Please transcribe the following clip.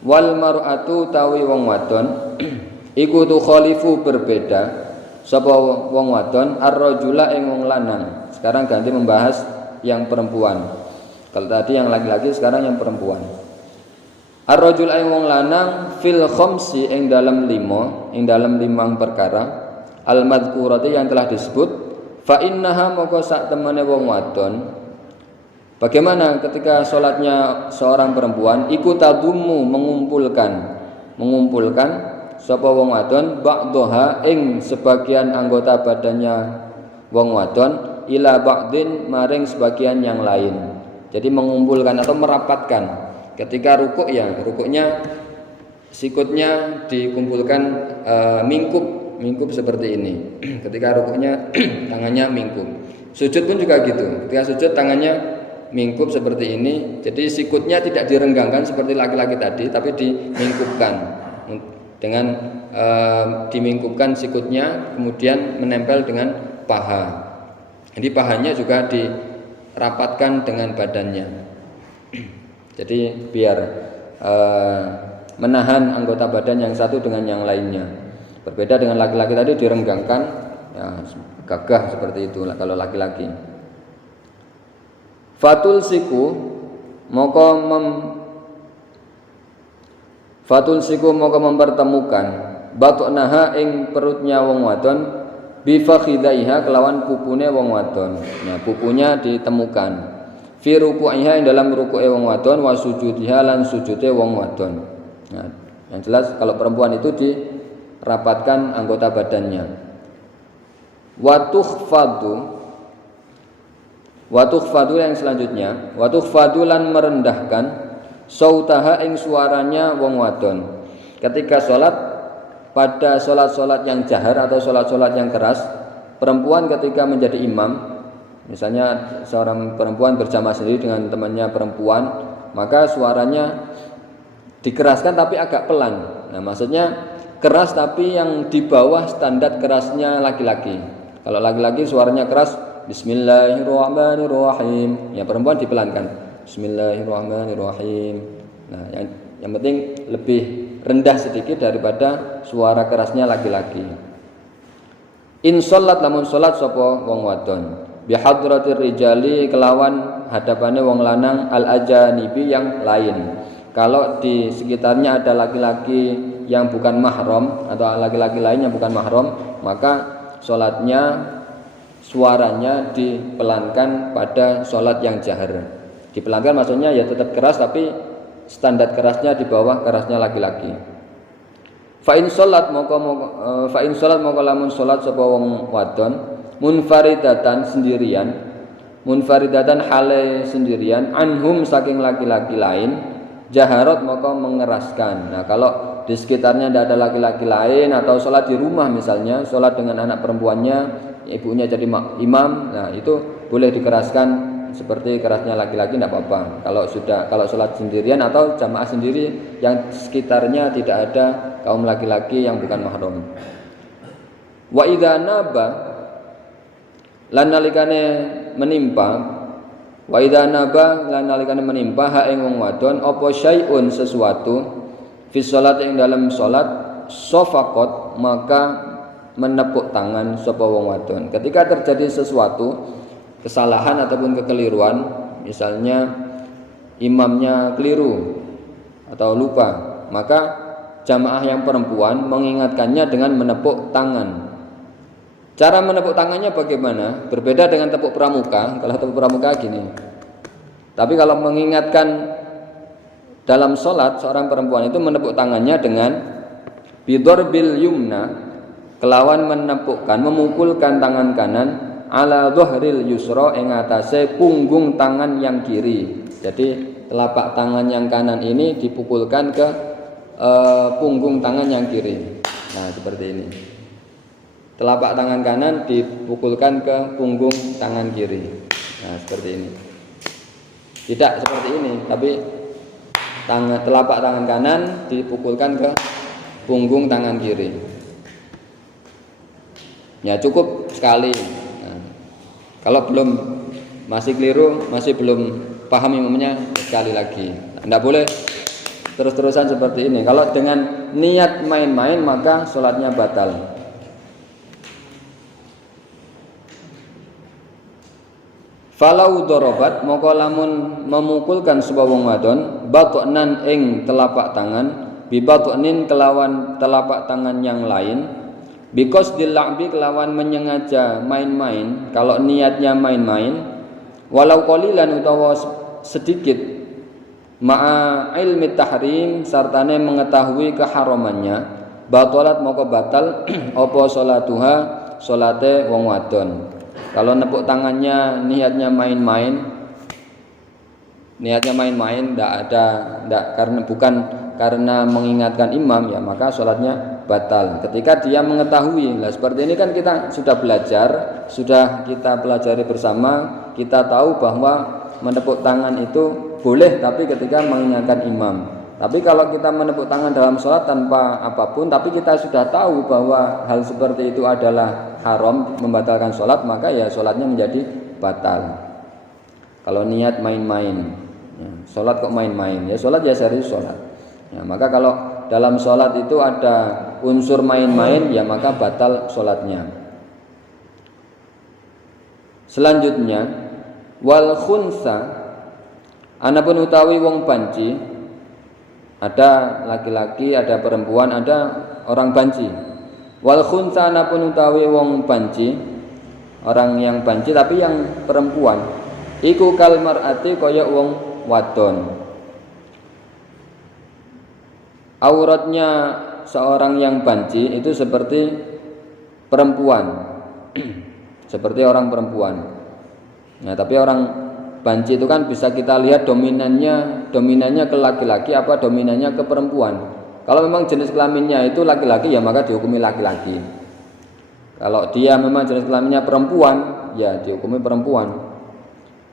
Wal mar'atu tawi wong wadon iku tu khalifu berbeda sapa wong wadon ar-rajula ing wong lanang. Sekarang ganti membahas yang perempuan. Kalau tadi yang laki-laki, sekarang yang perempuan. Ar-rajul ing wong lanang fil khamsi ing dalam limang perkara al-madhkurati yang telah disebut. Fa innaha moko sak temene wong wadon. Bagaimana ketika sholatnya seorang perempuan? Iku tadumu mengumpulkan sapa wong wadon ba'daha ing sebagian anggota badannya wong wadon ila ba'din maring sebagian yang lain. Jadi mengumpulkan atau merapatkan. Ketika rukuknya sikutnya dikumpulkan mingkup seperti ini. Ketika rukuknya tangannya mingkup. Sujud pun juga gitu. Ketika sujud tangannya mingkup seperti ini, jadi sikutnya tidak direnggangkan seperti laki-laki tadi, tapi dimingkupkan dengan dimingkupkan sikutnya, kemudian menempel dengan paha. Jadi pahanya juga dirapatkan dengan badannya. Jadi biar menahan anggota badan yang satu dengan yang lainnya. Berbeda dengan laki-laki tadi direnggangkan, ya, gagah seperti itu kalau laki-laki. Fatul siku moko mempertemukan batunaha ing perutnya wong wadon bi fakhidaiha kelawan pupune wong wadon. Nah, pupunya ditemukan fi ruku'iha ing dalam ruku'e wong wadon wa sujudiha lan sujude wong wadon. Nah, yang jelas kalau perempuan itu dirapatkan anggota badannya. Wa tukhfadu yang selanjutnya, wa tukhfadu lan merendahkan sautaha ing suaranya wong wadon. Ketika sholat, pada sholat yang jahar atau sholat yang keras, perempuan ketika menjadi imam, misalnya seorang perempuan berjamaah sendiri dengan temannya perempuan, maka suaranya dikeraskan tapi agak pelan. Nah, maksudnya keras tapi yang di bawah standar kerasnya laki-laki. Kalau laki-laki suaranya keras, Bismillahirrahmanirrahim. Ya, perempuan dipelankan. Bismillahirrahmanirrahim. Nah, yang penting lebih rendah sedikit daripada suara kerasnya laki-laki. In sholat lamun sholat sapa wong wadon bi hadratir rijali kelawan hadapane wong lanang al ajanibi yang lain. Kalau di sekitarnya ada laki-laki yang bukan mahram atau laki-laki lain yang bukan mahram, maka sholatnya suaranya dipelankan pada sholat yang jahar. Dipelankan maksudnya ya tetap keras tapi standar kerasnya di bawah kerasnya laki-laki. Fa in sholat moko lamun sholat sapa wong wadon munfaridatan hale sendirian anhum saking laki-laki lain jaharot moko mengeraskan. Nah, kalau di sekitarnya tidak ada laki-laki lain atau sholat di rumah misalnya, sholat dengan anak perempuannya, ibunya jadi imam, nah itu boleh dikeraskan seperti kerasnya laki-laki, tidak apa-apa. Kalau sholat sendirian atau jamaah sendiri yang sekitarnya tidak ada kaum laki-laki yang bukan mahram. Wa idza naba lan nalikane menimpa ha ing wong wadon apa syai'un sesuatu fi shalat ing dalam salat sofakot maka menepuk tangan sapa wong wadon. Ketika terjadi sesuatu kesalahan ataupun kekeliruan, misalnya imamnya keliru atau lupa, maka jamaah yang perempuan mengingatkannya dengan menepuk tangan. Cara menepuk tangannya bagaimana? Berbeda dengan tepuk pramuka. Kalau tepuk pramuka gini. Tapi kalau mengingatkan dalam sholat, seorang perempuan itu menepuk tangannya dengan bidorbil yumna, kelawan memukulkan tangan kanan ala dhuhril yusra ing atase punggung tangan yang kiri. Jadi telapak tangan yang kanan ini dipukulkan ke punggung tangan yang kiri. Nah, seperti ini. Telapak tangan kanan dipukulkan ke punggung tangan kiri. Nah, seperti ini. Tidak seperti ini, tapi telapak tangan kanan dipukulkan ke punggung tangan kiri. Ya, cukup sekali. Nah, kalau masih keliru, masih belum paham imamnya, sekali lagi. Tidak boleh terus-terusan seperti ini. Kalau dengan niat main-main maka sholatnya batal. Falau dorobat moko lamun memukulkan sebuah wong wadon batoknan ing telapak tangan bibatoknin kelawan telapak tangan yang lain bikos dilakbi kelawan menyengaja main-main. Kalau niatnya main-main walau qalilan utawa sedikit ma'a ilmi tahrim sartane mengetahui keharamannya batalat moko batal apa salatuha salate wong wadon. Kalau nepuk tangannya niatnya main-main ndak karena bukan karena mengingatkan imam ya maka sholatnya batal. Ketika dia mengetahui, lah seperti ini kan kita sudah belajar, sudah kita pelajari bersama, kita tahu bahwa menepuk tangan itu boleh tapi ketika mengingatkan imam. Tapi kalau kita menepuk tangan dalam sholat tanpa apapun, tapi kita sudah tahu bahwa hal seperti itu adalah haram, membatalkan sholat, maka ya sholatnya menjadi batal. Kalau niat main-main, ya, sholat kok main-main, ya sholat ya serius sholat. Ya, maka kalau dalam sholat itu ada unsur main-main, ya maka batal sholatnya. Selanjutnya, wal khunsa, anapun utawi wong banci. Ada laki-laki, ada perempuan, ada orang banci. Wal khunsa anapun utawi wong banci, orang yang banci tapi yang perempuan. Iku kal mar'ati kaya wong wadon. Auratnya seorang yang banci itu seperti perempuan. Seperti orang perempuan. Nah, tapi orang banci itu kan bisa kita lihat dominannya ke laki-laki apa dominannya ke perempuan. Kalau memang jenis kelaminnya itu laki-laki ya maka dihukumi laki-laki. Kalau dia memang jenis kelaminnya perempuan ya dihukumi perempuan.